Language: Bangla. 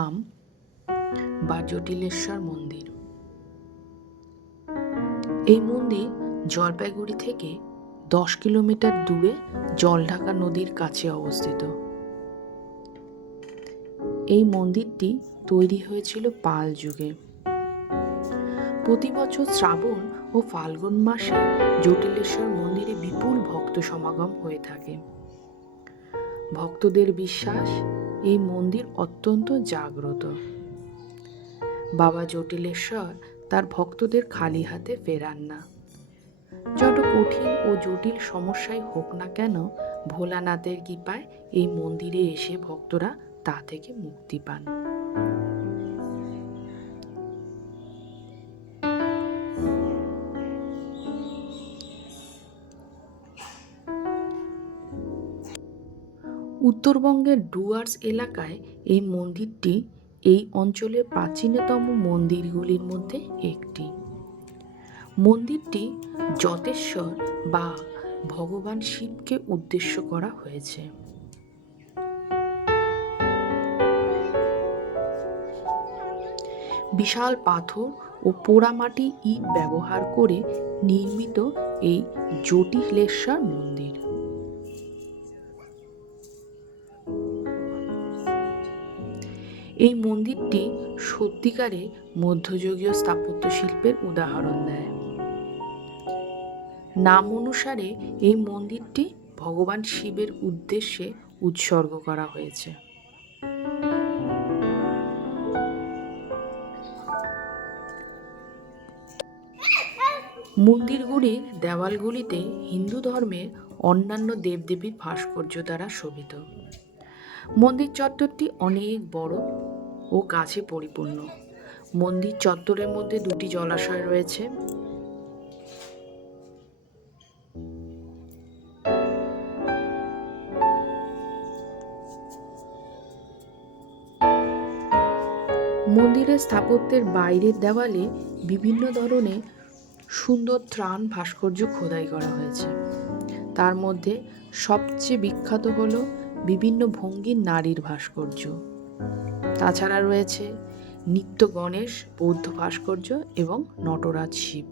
নাম বা জটিলেশ্বর মন্দির। এই মন্দির জলপাইগুড়ি থেকে দশ কিলোমিটার দূরে জলঢাকা নদীর কাছে অবস্থিত। এই মন্দিরটি তৈরি হয়েছিল পাল যুগে। প্রতি বছর শ্রাবণ ও ফাল্গুন মাসে জটিলেশ্বর মন্দিরে বিপুল ভক্ত সমাগম হয়ে থাকে। ভক্তদের বিশ্বাস এই মন্দির অত্যন্ত জাগ্রত। বাবা জটিলেশ্বর তার ভক্তদের খালি হাতে ফেরান না। যত কঠিন ও জটিল সমস্যাই হোক না কেন, ভোলানাথের কৃপায় এই মন্দিরে এসে ভক্তরা তা থেকে মুক্তি পান। উত্তরবঙ্গের ডুয়ার্স এলাকায় এই মন্দিরটি এই অঞ্চলের প্রাচীনতম মন্দিরগুলির মধ্যে একটি। মন্দিরটি যতেশ্বর বা ভগবান শিবকে উদ্দেশ্য করা হয়েছে। বিশাল পাথর ও পোড়ামাটি ইট ব্যবহার করে নির্মিত এই জটিলেশ্বর মন্দির। এই মন্দিরটি সত্যিকারে মধ্যযুগীয় স্থাপত্য শিল্পের উদাহরণ দেয়। নাম অনুসারে এই মন্দিরটি ভগবান শিবের উদ্দেশ্যে উৎসর্গ করা হয়েছে। মন্দিরগুলির দেওয়ালগুলিতে হিন্দু ধর্মের অন্যান্য দেবদেবীর ভাস্কর্য দ্বারা শোভিত। মন্দির চত্বরটি অনেক বড় ও কাছে পরিপূর্ণ। মন্দির চত্বরের মধ্যে দুটি জলাশয় রয়েছে। মন্দিরের স্থাপত্যের বাইরের দেওয়ালে বিভিন্ন ধরনের সুন্দর ত্রাণ ভাস্কর্য খোদাই করা হয়েছে। তার মধ্যে সবচেয়ে বিখ্যাত হলো বিভিন্ন ভঙ্গির নারীর ভাস্কর্য। তাছাড়া রয়েছে নিত্য গণেশ বৌদ্ধ ভাস্কর্য এবং নটরাজ শিব।